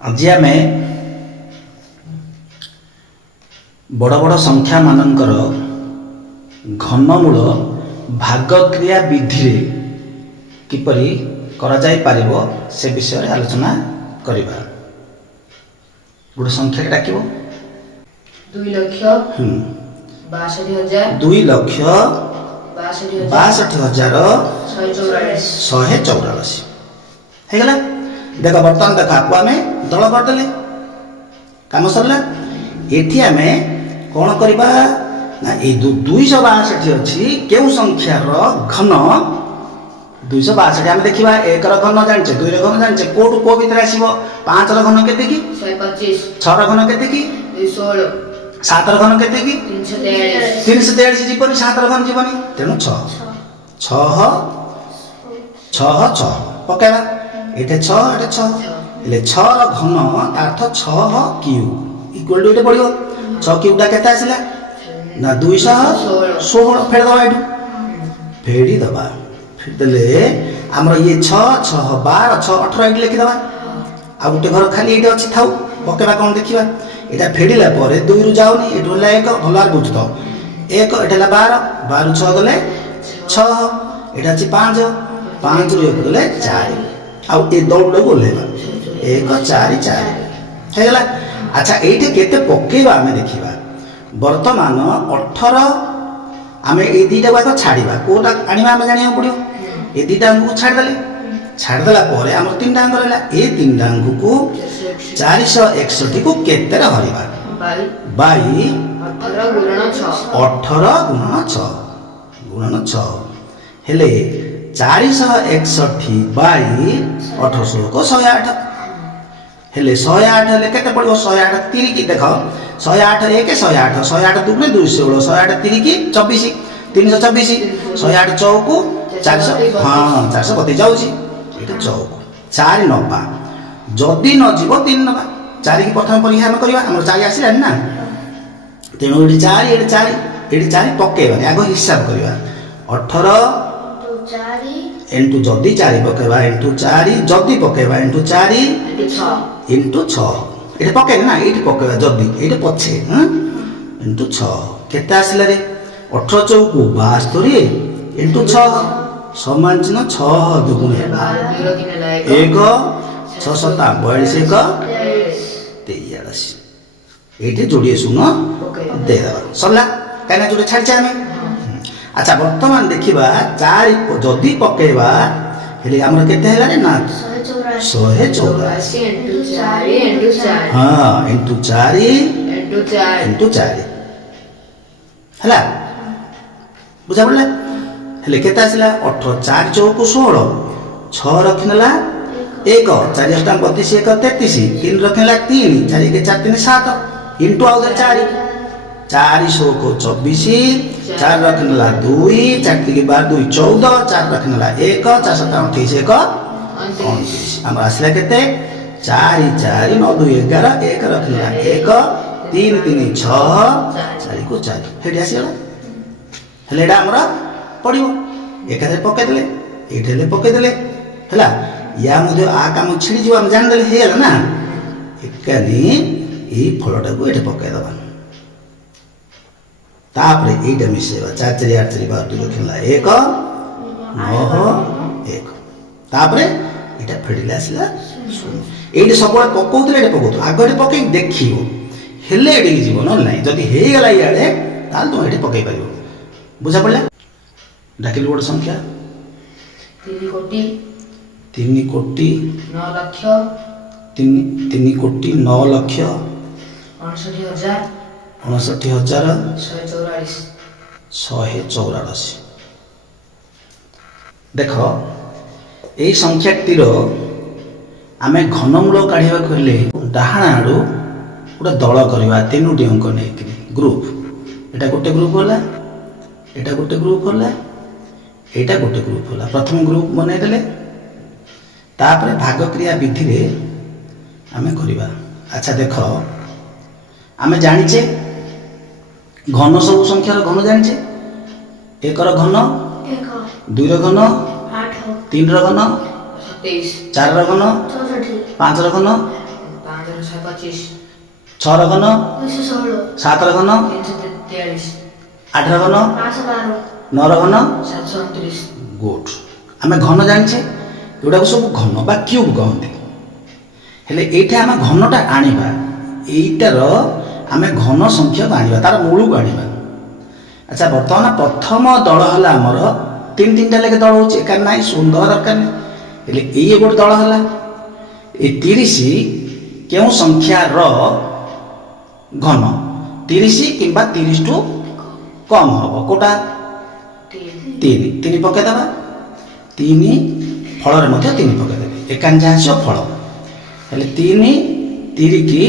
आज आम बड़ बड़ संख्या मानकर घनमूल भागक्रिया विधि किपरि करा जाय पारिबो से विषय रे आलोचना करिबा। गोटे संख्या के डाकिबो 2,62,184 हे गला। देख बर्तमान देख आपको आम दल करदे कम सरला। एठी आम कौन करवा ना ये 262 अच्छी केउ संख्यार घन 262 आम देखा। 1 घन जाने 2 घन जाने कोटू को भीतर आस 5 घन के 6 घन के 7 घन के 343 जीवन 7 घन जीवन तेणु 6 पकेबा ये 6 ये 6 घन अर्थ 6 क्यू इक्वल टू ये पड़ो 6 क्यूटा के ना 216 फेरदबा ये फेरीदबा फेरदे आमर ये 6 6 12 6 18 ये लिखिदबा। आ गोटे घर खाली ये अच्छी था पकेबा कौन देखा यहाँ फेड़ला 2 रु जाऊनी ये 1 भल बुझ तो 1 ये 12 12 6 गले 6 ये अच्छी 5 5 रु 1 गले 4 आउ ये दौड़ ओल्लेबा 1 4 4 हैगला। अच्छा ये केते पकेबा आम देखा वर्तमान 18 आम ये दुटा गुआक छाड़ा कौटा आने आम जाना पड़ो ये दुटा अंक छाड़दे छाड़देला आम 3टा अंक रहा ये 3टा अंक को 461 को केते हरवा 18 गुणन 6 हेले 461 बाई 18 को 108 हेले 108 हेले केते पड़ो 108 3 की देख 108 1 108 108 दुगुणे 216 108 3 की 24 324 108 चौकू 400 हाँ 432 जाऊँगी ये चौक 4 नवा जदि न जीव 3 नवा 4 की प्रथम परीक्षा आम करवा आम 4 आसला ना तेणु ये 4 ये 4 पकेबानी आग हिसाब करवा 18 इंटू जदि 4 पकेबा इंटू 4 जदि पकेबा इंटू 4 इंटू 6 ये पकेबे ना ये पकेबा जदि ये पछे इंटू 6 केते आसला रे 18 चौकू 72 इंटू 6 समान चिन्ह 6 दुगुणे 1 6 7 42 1 43 ये जोड़िए शून दे सरला कहीं जोड़े छाड़ी आम। अच्छा वर्तमान देखा 4 जदि पकेबा हेले आमर केते हैला रे ना 184 हाँ इंटू 4 इंटू 4 हैला बुझा पड़ला हेले केते आसला 18 4 चौक 16 6 रखनेला 1 4 अष्टांग 32 1 33 3 रखनेला 3 4 1 4 3 7 इंटू आउ 4 400 को 24 4 रखनेला 2 4 3 12 2 14 4 रखनेला 1 4 7 28 1 29 आम आसला केते 4 4 9 2 11 1 रखनेला 1 3 3 6 4 को 4 हेडी आसीला हेले एडा हमरा पड़ो एक पकईदे ये पकईदे है या आ कम छिड़ी जी आम जान दे ना एकानी ये फलटा को ये पकईदबा तापर ये मिसेबा 4 4 8 4 12 रखला 1 9 1 तापर ये फेड़िले आसला ये सब पकाउले ये पकाउ आग ये पकई देख हेले ये जीव ना जदि होगला इे तुम ये पकई पार बुझा पड़ा। डाकिल गोटे संख्या 3 कोटी 3 कोटी 9 लाख 3 कोटी 9 लाख 59,000 184 देख यही संख्याटीर आम घनमूल काढ़ा कहले डाहाण आड़ू गोटे दल करवा 3टी अंक नहीं ग्रुप एटा गोटे ग्रुप होला एटा गोटे ग्रुप होला एटा गोटे ग्रुप होला प्रथम ग्रुप बनईदे तापर भागक्रिया विधि रे आमे करवा। अच्छा देख आम जाचे घन सब संख्यार घन जाचे 1 घन 2 घन 3 घन 4 घन 5 घन 25 6 ର ଘନ 216 7 ର ଘନ 343 8 ର ଘନ 512 9 ର ଘନ 729 ଗୁଡ୍ ଆମେ ଘନ ଜାଣିଛେ ଏଗୁଡ଼ାକୁ ସବୁ ଘନ ବା କ୍ୟୁବ୍ କହନ୍ତି ହେଲେ ଏଇଟା ଆମେ ଘନଟା ଆଣିବା ଏଇଟାର ଆମେ ଘନ ସଂଖ୍ୟାକୁ ଆଣିବା ତାର ମୂଳକୁ ଆଣିବା ଆଚ୍ଛା ବର୍ତ୍ତମାନ ପ୍ରଥମ ଦଳ ହେଲା ଆମର ତିନିଟା ଲେଖେ ଦଳ ହେଉଛି ଏକା ନାହିଁ ଶୂନ ଦେବା ଦରକାର ନାହିଁ ହେଲେ ଏଇ ଗୋଟେ ଦଳ ହେଲା ଏ 30 କେଉଁ ସଂଖ୍ୟାର ଘନ 30 କିମ୍ବା 30 ଠୁ କମ୍ ହେବ କୋଉଟା 3 ପକାଇଦେବା 3 ଫଳରେ ମଧ୍ୟ 3 ପକାଇଦେବେ ଏକାନି ଯାହା ଆସିବ ଫଳ ହେଲେ 3 ତିରିକି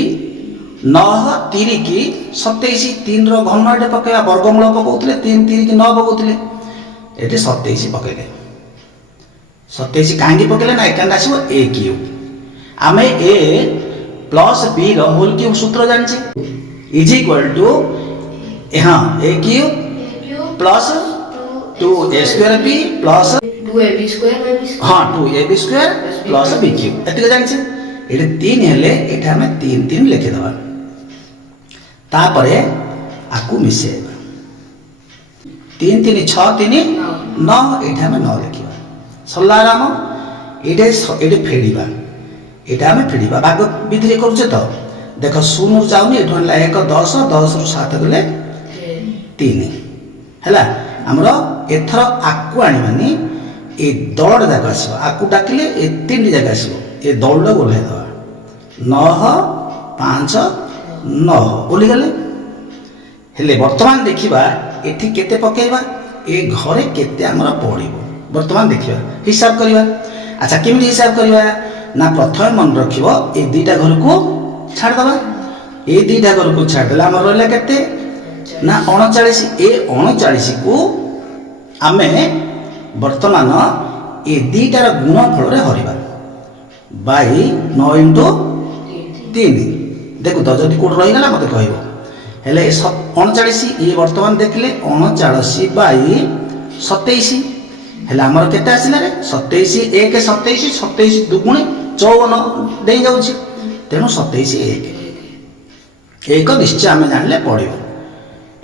9 ତିରିକି 27 3 ର ଘନ ଏଠି ପକାଇବା ବର୍ଗମୂଳ ପକାଉଥିଲେ 3 ତିରିକି 9 ପକାଉଥିଲେ ଏଠି 27 ପକାଇଲେ 27 କାହିଁକି ପକାଇଲେ ନା ଏକାନି ଆସିବ a କ୍ୟୁବ୍ ଆମେ a ପ୍ଲସ୍ b ର ହୋଲ୍ କ୍ୟୁବ୍ ସୂତ୍ର ଜାଣିଛେ ଇଜ୍ ଇକ୍ୱାଲ୍ ଟୁ ହଁ a cube plus 2a square b plus 2ab square हाँ 2ab square plus b cube एतिक जानछे एटे 3 हेले एटा हमें 3 लिखि दबा तापरे आकु मिसेबा 3 3 6 3 9 एटा हमें 9 लिखिबा सल्ला राम एटे फेडिबा एटा हमें फेडिबा भाग विधि रे करूछे तो देखो 0 रु जाउनी एठो हला 1 10 10 रु 7 गले 3 हला हमरो एथरो आकु आनिबानी ए दौड़ जाक आसो आकु डाकिले ए 3 जाक आसो ए दौड़ ओल्हाई दवा 9 5 9 ओल्ही गले हेले वर्तमान देखिबा एठी केते पकेइबा ए घरे केते हमरा पड़िबो वर्तमान देखिबा हिसाब करिबा अच्छा केमि हिसाब करिबा ना प्रथम मन रखिबो ए दुईटा घर को छाड़ दवा ए दुईटा घर को छाड़ देला हमर रहला केते ना 39 ए 39 को आमे वर्तमान ए दुईटार गुणफल हरवा बाई 9 इंटू 3 देखु तो जदि कोड रहीगला मत कहब हेले 39 ये वर्तमान देखले 39 बाई 27 हेले हमर केते आसिला रे 27 1 27 27 दुगुणे 54 देई जाउची तेनु 27 1 एक निश्चय आमे जानले पड़िबो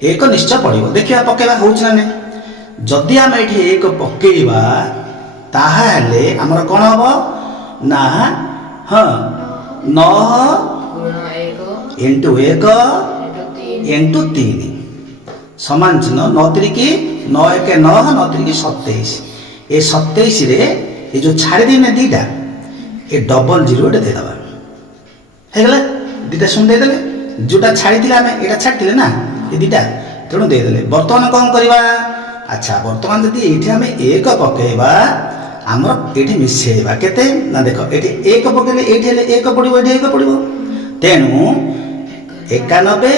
एक निश्चय पड़िबो देखिया पकेबा होउछ ना नै जदि आम ये एक पकेबा ताहले हमर कोन हबो ना हाँ 9 इंटू 1 इंटू 3 समान चिन्ह 9 तिरिकी 9 1 9 9 तिरिकी 27 ए 27 रे ए जो छाड़ी देने दीटा ए डबल जीरो दे दबा हे गला दीटा सुन दे देले जोटा छाड़ी थिला हमें एटा छाड़थिले ना ए दीटा तेणु दे देले वर्तमान कोन करबा अच्छा वर्तमान जदि एठी हमें एक पकेबा हमर एठी मिसेबा केते ना देखो एठी एक पकेले एठी हेले एक पडिबो एठी एक पडिबो तेनु 91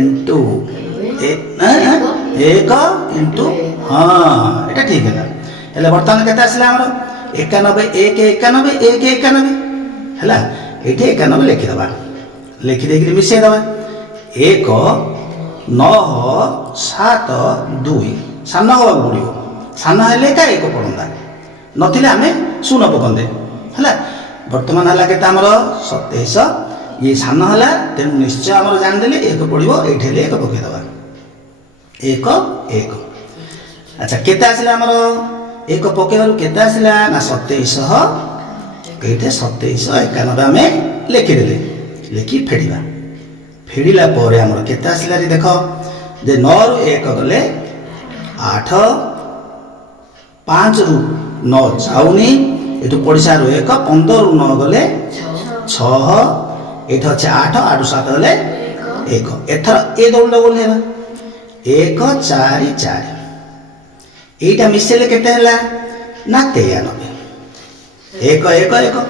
इंटू 1 इंटू हाँ एटा ठीक है हेले वर्तमान केते आसला हमर 91 1 91 1 91 हला एठी 91 लिखि दबा लिखि देकि मिसे दबा 1 9 7 2 सान हवा पड़ो सान हेले का एक पड़ता नथिले आमे शून्य पकंदे हला वर्तमान हला केते हमर 27 ये सान हला तेनु निश्चय हमर जान देले एक पड़िबो एठी हेले एक पके दबा 1 1 अच्छा केते आसिला हमर एक पकेबारु केते आसिला ना 27 एठे 27 91 आमे लिखि देले लिखि फेडिबा फेडिला परे हमर केते आसिला रे देखो जे 9 रु 1 गले 8 5 रु 9 जाउनी एठु पड़िसा रु 1 15 रु 9 गले 6 एठ अछि 8 8 7 गले 1 एथर ए दौड़ बोलेबा 1 4 4 एटा मिसेले केते हला ना 93 1 1 1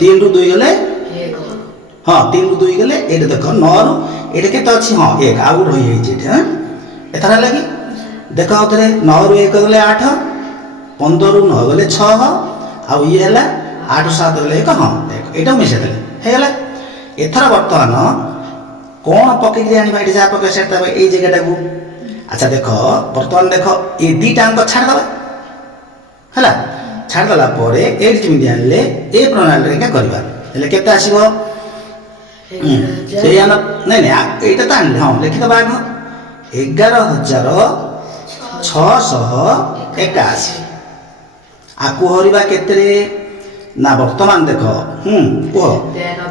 3 रु 2 गले हाँ 3 रु 2 गले एटा देखो 9 रु एटा केते अछि हाँ 1 आउ रही है जे हां एथरा लागि देखो उतरे 9 रु 1 गले 8 15 रु 9 गले 6 आ ये हला 8 7 गले 1 हाँ देखो एटा मिसे देले हे हला एथरा वर्तमान कोन पके के आनी बाइट जा पके सेट तबे ए जगह टाकू अच्छा देखो वर्तमान देखो ए दीटा अंक छाड़ दबा हला ଛାଡ଼ିଦେଲା ପରେ ଏଇଠି କେମିତି ଆଣିଲେ ଏ ପ୍ରଣାଳୀରେ ଏକା କରିବା ହେଲେ କେତେ ଆସିବ ନାଇଁ ନାଇଁ ଏଇଟା ତ ଆଣିଲେ ହଁ ଲେଖିଦେବା ଆଗ 11,681 ଆକୁ ହରିବା କେତେରେ ନା ବର୍ତ୍ତମାନ ଦେଖ କୁହ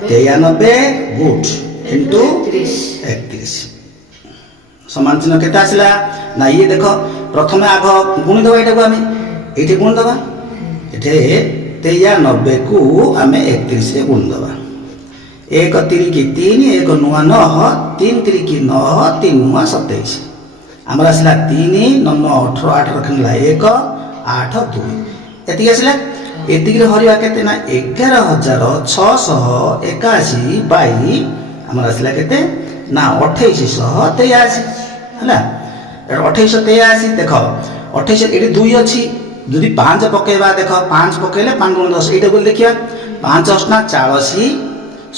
93 ଗୁଡ୍ ଇଣ୍ଟୁ 31 ସମାନ ଚିହ୍ନ କେତେ ଆସିଲା ନା ଇଏ ଦେଖ ପ୍ରଥମେ ଆଗ ଗୁଣିଦେବା ଏଇଟାକୁ ଆମେ ଏଇଠି ଗୁଣିଦେବା ଏଠି 93 କୁ ଆମେ 31 ରେ ଗୁଣିଦେବା 1 3 3 1 ନୂଆ 9 3 3 9 3 ନୂଆ 27 ଆମର ଆସିଲା 3 9 18 8 ରଖିଲା 1 8 2 ଏତିକି ଆସିଲା ଏତିକିରେ ହରିବା କେତେ ନା 11,681 ବାଇ ଆମର ଆସିଲା କେତେ ନା 2883 ହେଲା 2883 ଦେଖ 28 ଏଠି 2 ଅଛି ଯଦି 5 ପକେଇବା ଦେଖ 5 ପକେଇଲେ 5 ଗୁଣ 10 ଏଇଟା ବୋଲି ଦେଖିବା 5 ଅଷ୍ଟନା 40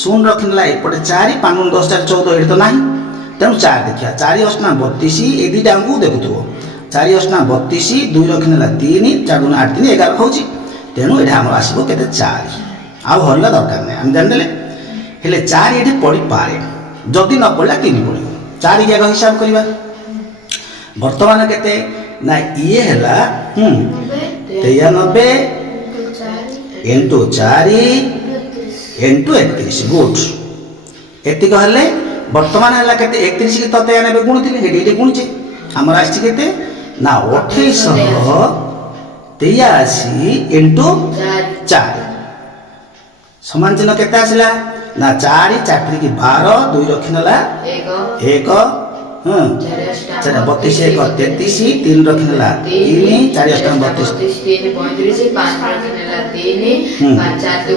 ଶୂନ ରଖିଲା ଏପଟେ 4 5 ଗୁଣ 10 14 ଏଠି ତ ନାହିଁ ତେଣୁ 4 ଦେଖିବା 4 ଅଷ୍ଟନା 32 ଏ ଦୁଇଟାଙ୍କୁ ଦେଖୁଥିବ 4 ଅଷ୍ଟନା 32 2 ରଖିଲା 3 4 ଗୁଣ 8 3 11 ହେଉଛି ତେଣୁ ଏଠି ଆମର ଆସିବ କେତେ 4 ଆଉ ହରିବା ଦରକାର ନାହିଁ ଆମେ ଜାଣିଦେଲେ ହେଲେ 4 ଏଠି ପଡ଼ିପାରେ ଯଦି ନ ପଡ଼ିଲା 3 ପଡ଼ିବ 4 କି ଆଗ ହିସାବ କରିବା ବର୍ତ୍ତମାନ କେତେ ନା ଇଏ ହେଲା 93 ଇଣ୍ଟୁ 4 ଇଣ୍ଟୁ 31 ଗୁଡ୍ ଏତିକ ହେଲେ ବର୍ତ୍ତମାନ ହେଲା କେତେ 31 କି ତ 93 ଗୁଣୁଥିଲେ ହେଠି ଏଠି ଗୁଣିଛେ ଆମର ଆସିଛି କେତେ ନା 2883 ଇଣ୍ଟୁ 4 ସମାନ ଚିହ୍ନ କେତେ ଆସିଲା ନା 4 4 କି 12 2 ରଖିନେଲା 1 32 1 33 3 ରଖିନେଲା 3 4 ଅଷ୍ଟମ 32 3 35 5 ରଖିନେଲା 3 5 4 2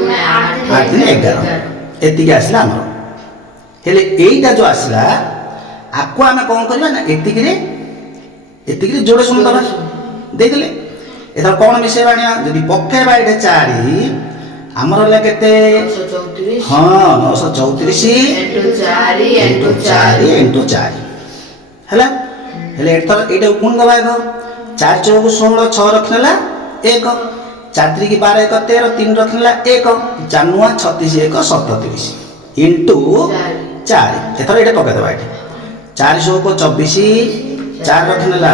8 8 11 ଏତିକି ଆସିଲା ଆମର ହେଲେ ଏଇଟା ଯୋଉ ଆସିଲା ଆକୁ ଆମେ କଣ କରିବା ନା ଏତିକିରେ ଯୋଡ଼େ ଶୂନ ଦବା ଦେଇଦେଲେ ଏଥର କଣ ମିଶେଇବା ଆଣିବା ଯଦି ପକେଇବା ଏଇଟା 4 ଆମର ହେଲା କେତେ 934 ହଁ 934 ଇଣ୍ଟୁ 4 ଇଣ୍ଟୁ 4 ହେଲା ହେଲେ ଏଥର ଏଇଟା ଗୁଣ ଦବା ଆଗ 4 ଚଉକୁ 16 6 ରଖିନେଲା 1 4 3 12 1 13 3 ରଖିନେଲା 1 4 ନୂଆ 36 1 37 ଇଣ୍ଟୁ 4 ଏଥର ଏଇଟା ପକେଇଦେବା ଏଠି 4 16 24 4 ରଖିନେଲା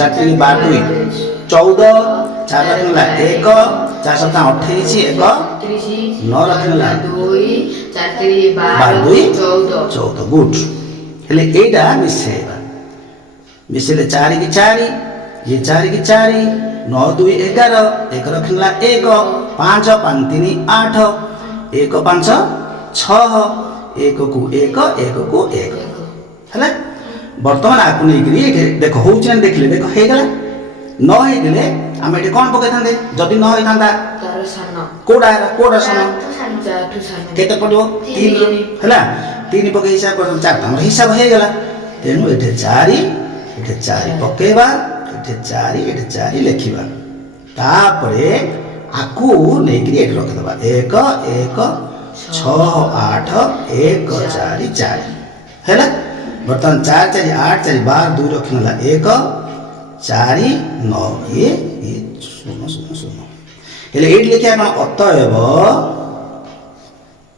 4 3 12 14 4 ରଖିନେଲା 1 4 7 28 1 9 ରଖିନେଲା 2 4 3 12 14 ଗୁଡ୍ ହେଲେ ଏଇଟା ମିଶେଇଲେ 4 କି 4 ଇଏ 4 କି 4 9 2 11 1 ରଖିଲା 1 5 5 3 8 1 5 6 1 କୁ 1 1 କୁ 1 ହେଲା ବର୍ତ୍ତମାନ ଆକୁ ନେଇକିରି ଏଠି ଦେଖ ହଉଛି ନା ଦେଖିଲେ ଦେଖ ହେଇଗଲା ନ ହେଇଥିଲେ ଆମେ ଏଠି କ'ଣ ପକେଇଥାନ୍ତେ ଯଦି ନ ହେଇଥାନ୍ତା କୋଉଟା ସାନ କେତେ ପଡ଼ିବ 3 ହେଲା 3 ପକେଇ ହିସାବ କରିଦେଲେ 4 ଆମର ହିସାବ ହେଇଗଲା ତେଣୁ ଏଠି 4 ପକେଇବା ଏଠି 4 ଲେଖିବା ତାପରେ ଆକୁ ନେଇକିରି ଏଠି ରଖିଦେବା 1 1 6 8 1 4 4 ହେଲା ବର୍ତ୍ତମାନ 4 4 8 4 12 2 ରଖିନେଲା 1 4 9 ଇଏ 0 0 0 ହେଲେ ଏଇଠି ଲେଖିବା କ'ଣ ଅତଏବ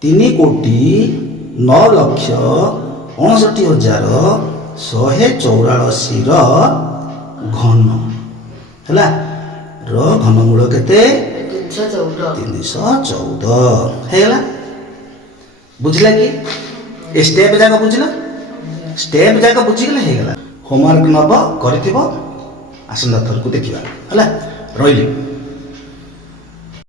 3,59,184ର ଘନ ହେଲା ର ଘନମୂଳ କେତେ 314 ହେଇଗଲା ବୁଝିଲା କି ଏ ଷ୍ଟେପ୍ ଯାକ ବୁଝିଲା ଷ୍ଟେପ୍ ଯାକ ବୁଝିଗଲେ ହେଇଗଲା ହୋମୱାର୍କ ନବ କରିଥିବ ଆସନ୍ତା ଥରକୁ ଦେଖିବା ହେଲା ରହିଲି।